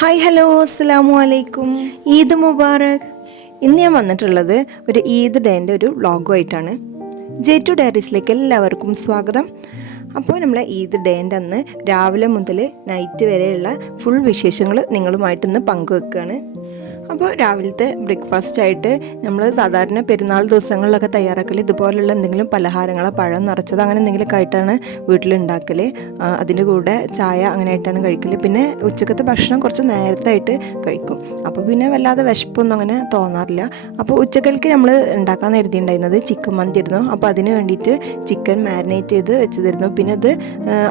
Hi hello അസ്സാമു അലൈക്കും ഈദ് മുബാറക് ഇന്ന് ഞാൻ വന്നിട്ടുള്ളത് ഒരു ഈദ് ഡേന്റെ ഒരു വ്ളോഗുമായിട്ടാണ്. ജെ ടു ഡയറീസിലേക്ക് എല്ലാവർക്കും സ്വാഗതം. അപ്പോൾ നമ്മളെ ഈദ് ഡേന്റെ അന്ന് രാവിലെ മുതൽ നൈറ്റ് വരെയുള്ള ഫുൾ വിശേഷങ്ങൾ നിങ്ങളുമായിട്ടൊന്ന് പങ്കുവെക്കുകയാണ് അപ്പോൾ രാവിലത്തെ ബ്രേക്ക്ഫാസ്റ്റ് ആയിട്ട് നമ്മൾ സാധാരണ പെരുന്നാൾ ദിവസങ്ങളിലൊക്കെ തയ്യാറാക്കൽ ഇതുപോലുള്ള എന്തെങ്കിലും പലഹാരങ്ങൾ പഴം നിറച്ചത് അങ്ങനെ എന്തെങ്കിലുമൊക്കെ ആയിട്ടാണ് വീട്ടിലുണ്ടാക്കൽ അതിന്റെ കൂടെ ചായ അങ്ങനെ ആയിട്ടാണ് കഴിക്കൽ പിന്നെ ഉച്ചക്കത്തെ ഭക്ഷണം കുറച്ച് നേരത്തെ ആയിട്ട് കഴിക്കും. അപ്പോൾ പിന്നെ വല്ലാതെ വിശപ്പൊന്നും അങ്ങനെ തോന്നാറില്ല. അപ്പോൾ ഉച്ചക്കൽക്ക് നമ്മൾ ഉണ്ടാക്കാൻ കരുതിയിട്ടുണ്ടായിരുന്നത് ചിക്കൻ മന്തി ആയിരുന്നു അപ്പോൾ അതിന് വേണ്ടിയിട്ട് ചിക്കൻ മാരിനേറ്റ് ചെയ്ത് വെച്ചതായിരുന്നു. പിന്നെ അത്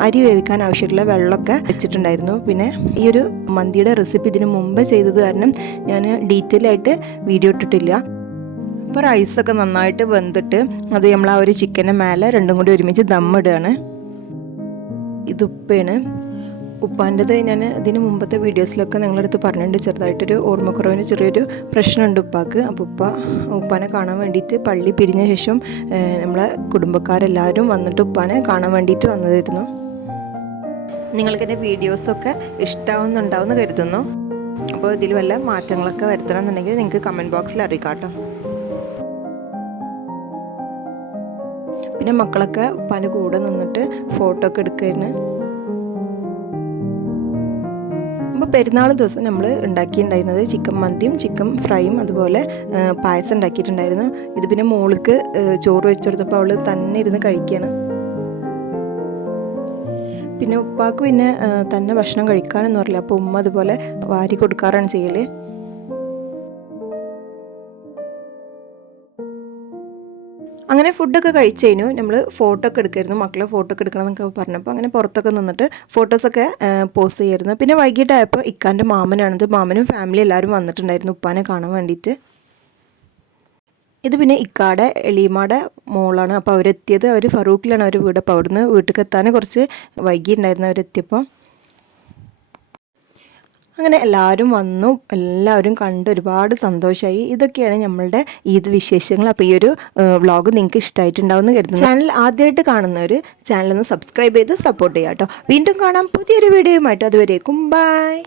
അരി വേവിക്കാൻ ആവശ്യമായിട്ടുള്ള വെള്ളമൊക്കെ വെച്ചിട്ടുണ്ടായിരുന്നു. പിന്നെ ഈ ഒരു മന്തിയുടെ റെസിപ്പി ഇതിന് മുമ്പ് ചെയ്തത് കാരണം ഞാൻ ഡീറ്റെയിൽ ആയിട്ട് വീഡിയോ ഇട്ടിട്ടില്ല. അപ്പോൾ റൈസൊക്കെ നന്നായിട്ട് വെന്തിട്ട് അത് നമ്മൾ ആ ഒരു ചിക്കന്റെ മേലെ രണ്ടും കൂടി ഒരുമിച്ച് ദമ്മിടുകയാണ് ഇത് ഉപ്പയാണ് ഉപ്പാന്റെത് ഞാൻ ഇതിന് മുമ്പത്തെ വീഡിയോസിലൊക്കെ നിങ്ങളടുത്ത് പറഞ്ഞിട്ടുണ്ട്. ചെറുതായിട്ടൊരു ഓർമ്മക്കുറവിന് ചെറിയൊരു പ്രശ്നമുണ്ട് ഉപ്പാക്ക്. അപ്പോൾ ഉപ്പ ഉപ്പാനെ കാണാൻ വേണ്ടിയിട്ട് പള്ളി പിരിഞ്ഞ ശേഷം നമ്മളെ കുടുംബക്കാരെല്ലാവരും വന്നിട്ട് ഉപ്പാനെ കാണാൻ വേണ്ടിയിട്ട് വന്നതായിരുന്നു. നിങ്ങൾക്കെന്റെ വീഡിയോസൊക്കെ ഇഷ്ടമാവുന്നുണ്ടാവുമെന്ന് കരുതുന്നു. അപ്പോൾ ഇതിൽ വല്ല മാറ്റങ്ങളൊക്കെ വരുത്തണം എന്നുണ്ടെങ്കിൽ നിങ്ങൾക്ക് കമന്റ് ബോക്സിൽ അറിയിക്കാം കേട്ടോ. പിന്നെ മക്കളൊക്കെ ഉപ്പാന്റെ കൂടെ നിന്നിട്ട് ഫോട്ടോ ഒക്കെ എടുക്കുന്നു അപ്പോൾ പെരുന്നാൾ ദിവസം നമ്മൾ ഉണ്ടാക്കിയിട്ടുണ്ടായിരുന്നത് ചിക്കൻ മന്തിയും ചിക്കൻ ഫ്രൈയും അതുപോലെ പായസം ഉണ്ടാക്കിയിട്ടുണ്ടായിരുന്നു. ഇത് പിന്നെ മോൾക്ക് ചോറ് വെച്ചെടുത്തപ്പോൾ അവൾ തന്നെ ഇരുന്ന് കഴിക്കുകയാണ്. പിന്നെ ഉപ്പാക്ക് പിന്നെ തന്നെ ഭക്ഷണം കഴിക്കാനെന്ന് പറയില്ല അപ്പോൾ ഉമ്മ അതുപോലെ വാരി കൊടുക്കാറാണ് ചെയ്യൽ. അങ്ങനെ ഫുഡൊക്കെ കഴിച്ചു കഴിഞ്ഞു നമ്മൾ ഫോട്ടോ ഒക്കെ എടുക്കായിരുന്നു. മക്കളെ ഫോട്ടോ ഒക്കെ എടുക്കണം എന്നൊക്കെ പറഞ്ഞപ്പോൾ അങ്ങനെ പുറത്തൊക്കെ നിന്നിട്ട് ഫോട്ടോസൊക്കെ പോസ്റ്റ് ചെയ്യായിരുന്നു. പിന്നെ വൈകിട്ടായപ്പോൾ ഇക്കാന്റെ മാമനാണിത് മാമനും ഫാമിലി എല്ലാവരും വന്നിട്ടുണ്ടായിരുന്നു ഉപ്പാനെ കാണാൻ വേണ്ടിയിട്ട്. ഇത് പിന്നെ ഇക്കാടെ എളിയമ്മയുടെ മോളാണ്. അപ്പോൾ അവരെത്തിയത് അവർ ഫറൂഖിലാണ്. അവർ വീട് അപ്പോൾ അവിടുന്ന് വീട്ടിൽ എത്താൻ കുറച്ച് വൈകിയിട്ടുണ്ടായിരുന്നു അവരെത്തിയപ്പോൾ അങ്ങനെ എല്ലാവരും വന്നു. എല്ലാവരും കണ്ട് ഒരുപാട് സന്തോഷമായി ഇതൊക്കെയാണ് നമ്മളുടെ ഈദ് വിശേഷങ്ങൾ. അപ്പോൾ ഈ ഒരു വ്ളോഗ് നിങ്ങൾക്ക് ഇഷ്ടമായിട്ടുണ്ടാവുമെന്ന് കരുതുന്നു. ചാനൽ ആദ്യമായിട്ട് കാണുന്നവർ ചാനലൊന്ന് സബ്സ്ക്രൈബ് ചെയ്ത് സപ്പോർട്ട് ചെയ്യാം കേട്ടോ വീണ്ടും കാണാം പുതിയൊരു വീഡിയോയുമായിട്ട്. അതുവരേക്കും ബൈ.